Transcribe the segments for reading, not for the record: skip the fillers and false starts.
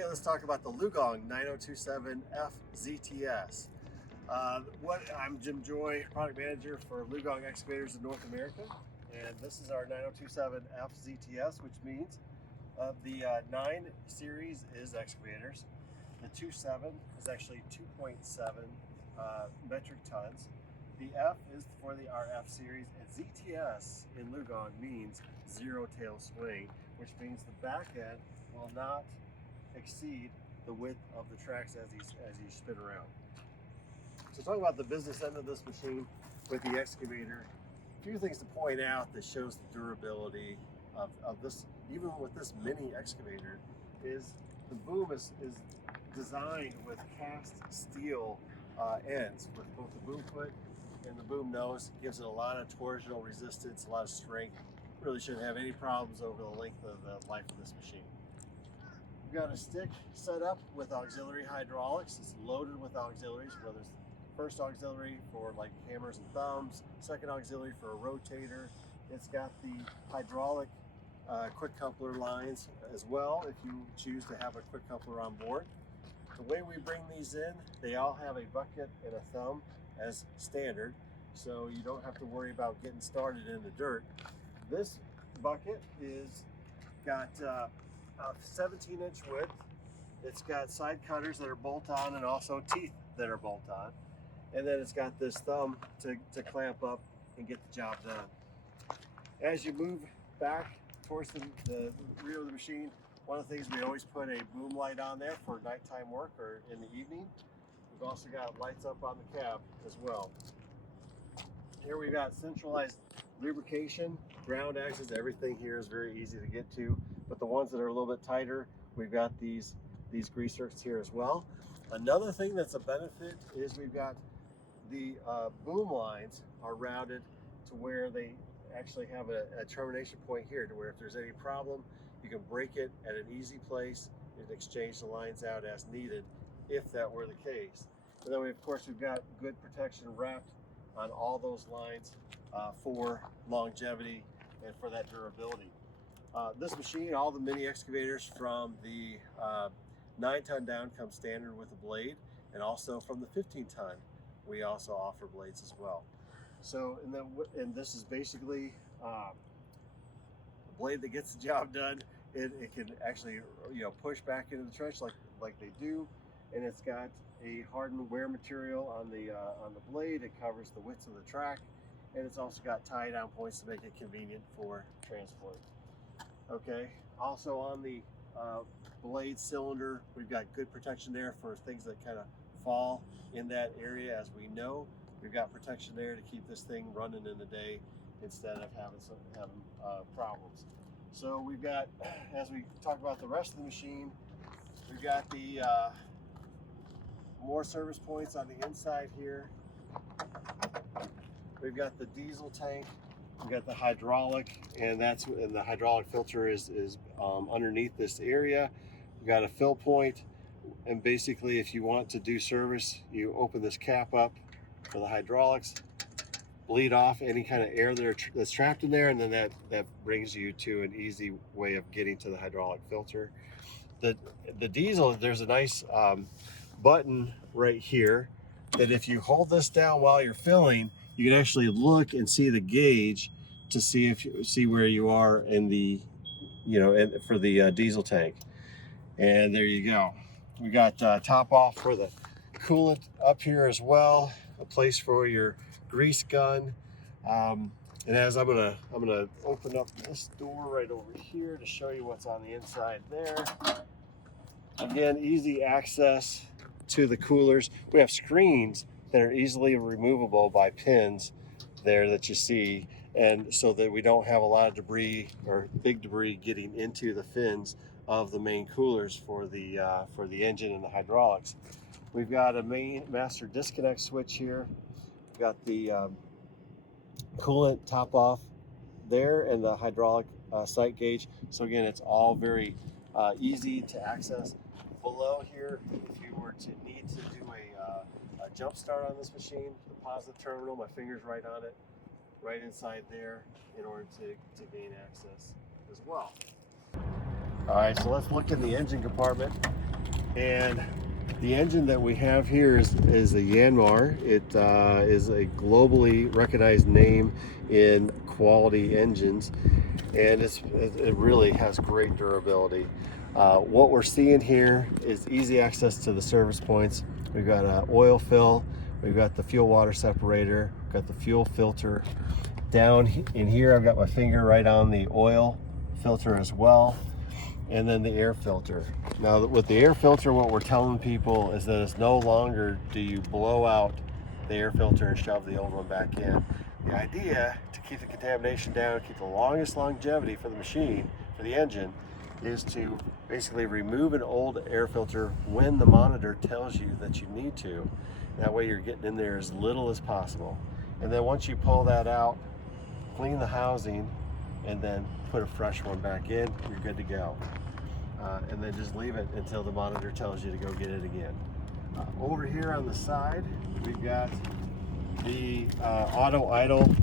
Hey, let's talk about the LiuGong 9027F ZTS. I'm Jim Joy, product manager for LiuGong excavators in North America, and this is our 9027F ZTS, which means the 9 series is excavators. The 27 is actually 2.7 metric tons. The F is for the RF series, and ZTS in LiuGong means zero tail swing, which means the back end will not exceed the width of the tracks as you spin around. So talking about the business end of this machine with the excavator, a few things to point out that shows the durability of this, even with this mini excavator, is the boom is designed with cast steel ends with both the boom foot and the boom nose. Gives it a lot of torsional resistance, a lot of strength. Really shouldn't have any problems over the length of the life of this machine. We've got a stick set up with auxiliary hydraulics. It's loaded with auxiliaries, whether it's first auxiliary for like hammers and thumbs, second auxiliary for a rotator. It's got the hydraulic quick coupler lines as well if you choose to have a quick coupler on board. The way we bring these in, they all have a bucket and a thumb as standard, so you don't have to worry about getting started in the dirt. This bucket is got a 17-inch width. It's got side cutters that are bolt-on and also teeth that are bolt-on. And then it's got this thumb to clamp up and get the job done. As you move back towards the rear of the machine, one of the things we always put a boom light on there for nighttime work or in the evening. We've also got lights up on the cab as well. Here we've got centralized lubrication, ground axes. Everything here is very easy to get to, but the ones that are a little bit tighter, we've got these greasers here as well. Another thing that's a benefit is we've got the boom lines are routed to where they actually have a termination point here, to where if there's any problem, you can break it at an easy place and exchange the lines out as needed, if that were the case. And then of course we've got good protection wrapped on all those lines for longevity and for that durability. This machine, all the mini excavators from the 9-ton down come standard with a blade, and also from the 15-ton we also offer blades as well. So and this is basically a blade that gets the job done. It can actually push back into the trench like they do, and it's got a hardened wear material on the blade. It covers the width of the track, and it's also got tie down points to make it convenient for transport. Okay, also on the blade cylinder, we've got good protection there for things that kind of fall in that area. As we know, we've got protection there to keep this thing running in the day instead of having problems. So we've got, as we talk about the rest of the machine, we've got the more service points on the inside here. We've got the diesel tank. We've got the hydraulic, and the hydraulic filter is underneath this area. We've got a fill point, and basically if you want to do service, you open this cap up for the hydraulics, bleed off any kind of air that's trapped in there, and then that brings you to an easy way of getting to the hydraulic filter. The diesel, there's a nice button right here that if you hold this down while you're filling, you can actually look and see the gauge to see where you are in the for the diesel tank. And there you go. We got top off for the coolant up here as well, a place for your grease gun. And as I'm gonna open up this door right over here to show you what's on the inside there. Again, easy access to the coolers. We have screens that are easily removable by pins there that you see, and so that we don't have a lot of debris or big debris getting into the fins of the main coolers for the engine and the hydraulics. We've got a main master disconnect switch here. We've got the coolant top off there and the hydraulic sight gauge. So again, it's all very easy to access. Below here, if you were to need to do a jump start on this machine, the positive terminal, my finger's right on it, right inside there, in order to gain access as well. All right, so let's look in the engine compartment. And the engine that we have here is a Yanmar. It is a globally recognized name in quality engines, and it really has great durability. What we're seeing here is easy access to the service points. We've got an oil fill, we've got the fuel water separator, we've got the fuel filter. Down in here, I've got my finger right on the oil filter as well, and then the air filter. Now with the air filter, what we're telling people is that it's no longer do you blow out the air filter and shove the old one back in. The idea to keep the contamination down, keep the longest longevity for the machine, for the engine, is to basically remove an old air filter when the monitor tells you that you need to. That way you're getting in there as little as possible. And then once you pull that out, clean the housing, and then put a fresh one back in, you're good to go. And then just leave it until the monitor tells you to go get it again. Over here on the side, we've got the auto idle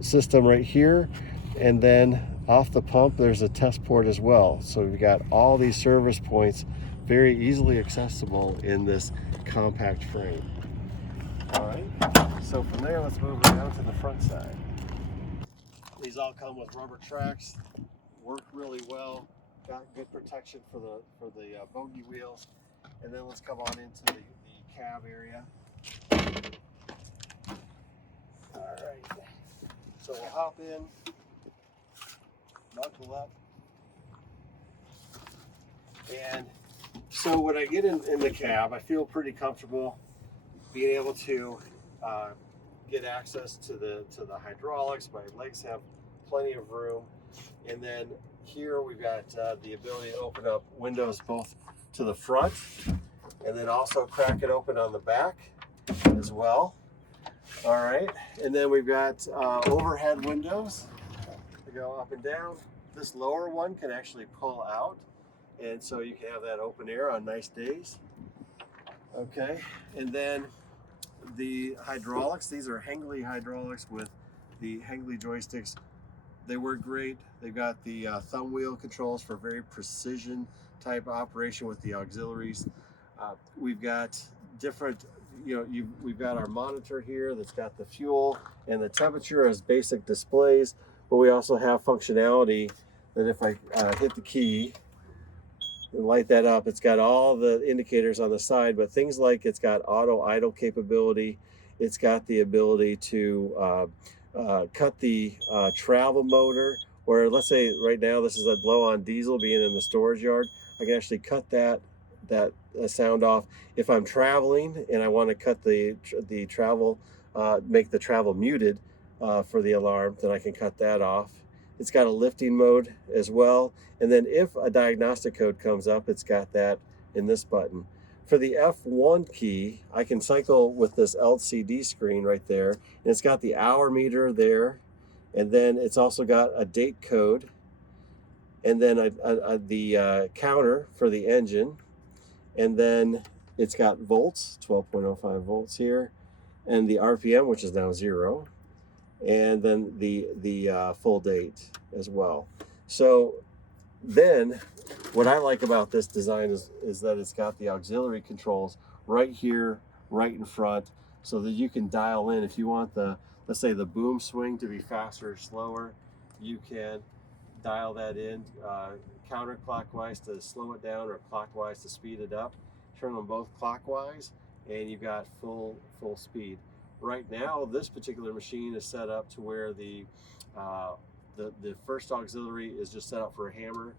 system right here, and then off the pump there's a test port as well. So we've got all these service points very easily accessible in this compact frame. All right, so from there let's move around to the front side. These all come with rubber tracks, work really well, got good protection for the bogey wheels. And then let's come on into the cab area. All right, so we'll hop in, buckle up, and so when I get in the cab, I feel pretty comfortable being able to get access to the hydraulics. My legs have plenty of room, and then here we've got the ability to open up windows both to the front and then also crack it open on the back as well. All right, and then we've got overhead windows to go up and down. This lower one can actually pull out, and so you can have that open air on nice days. Okay, and then the hydraulics, these are Hengli hydraulics with the Hengli joysticks. They work great. They've got the thumb wheel controls for very precision type operation with the auxiliaries. We've got different, we've got our monitor here that's got the fuel and the temperature as basic displays, but we also have functionality that if I hit the key and light that up, it's got all the indicators on the side, but things like it's got auto idle capability. It's got the ability to cut the travel motor, or let's say right now this is a low on diesel being in the storage yard. I can actually cut that sound off. If I'm traveling and I want to cut the travel, make the travel muted for the alarm, then I can cut that off. It's got a lifting mode as well. And then if a diagnostic code comes up, it's got that in this button. For the F1 key, I can cycle with this LCD screen right there. And it's got the hour meter there. And then it's also got a date code. And then the counter for the engine. And then it's got volts, 12.05 volts here. And the RPM, which is now 0. And then the full date as well. So then what I like about this design is that it's got the auxiliary controls right here, right in front, so that you can dial in if you want let's say the boom swing to be faster or slower. You can dial that in counterclockwise to slow it down, or clockwise to speed it up. Turn them both clockwise and you've got full speed. Right now, this particular machine is set up to where the first auxiliary is just set up for a hammer,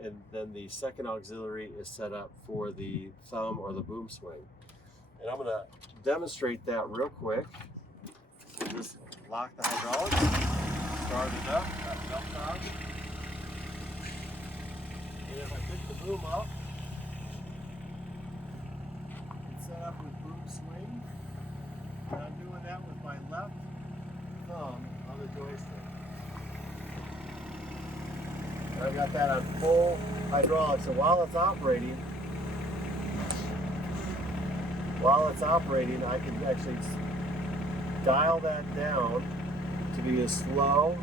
and then the second auxiliary is set up for the thumb or the boom swing. And I'm going to demonstrate that real quick. So just lock the hydraulics, start it up, got belt on. And if I pick the boom up, it's set up with boom swing. And I'm doing that with my left thumb on the joystick. And I've got that on full hydraulics. So while it's operating, I can actually dial that down to be as slow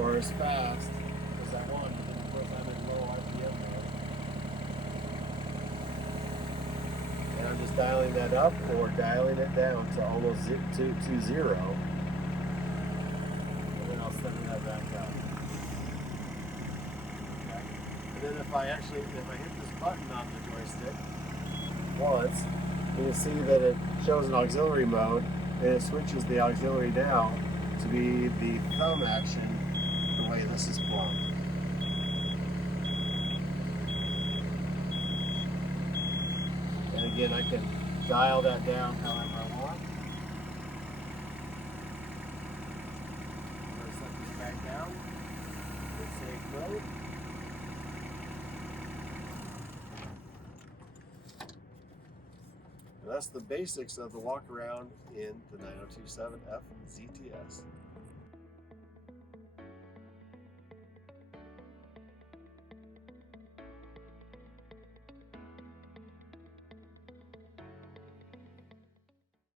or as fast as I want. Because of course I'm in low RPM mode. I'm just dialing that up or dialing it down to almost to 0. And then I'll set that back up. Okay. And then if I hit this button on the joystick once, you can see that it shows an auxiliary mode, and it switches the auxiliary now to be the thumb action the way this is plumbed. And again, I can dial that down however I want. I'm going to set this back down. Hit save mode. And that's the basics of the WalkAround in the 9027F ZTS.